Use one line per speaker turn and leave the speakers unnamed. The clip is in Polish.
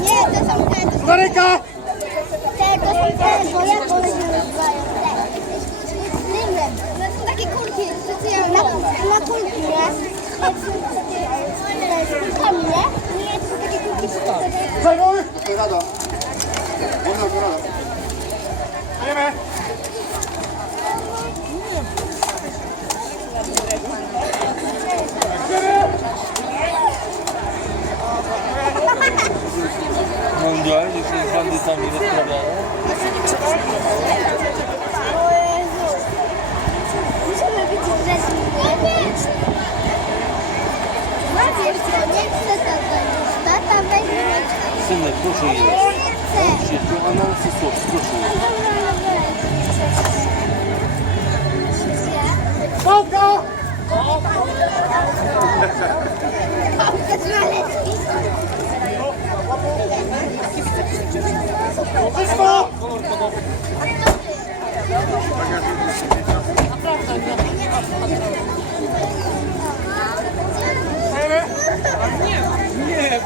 Nie, to są te, bo jak one się nazywają? Te. Takie kulki, na kulki, nie? Camile? Nie, to są takie kulki Tak.
Zajmuj!
Rado. Można go
rado. Idziemy.
Mundial, jeśli jest bandytami rozprawiają. Синок, кушай ее. Вообще,
она
сосок, скушай ее. Папа!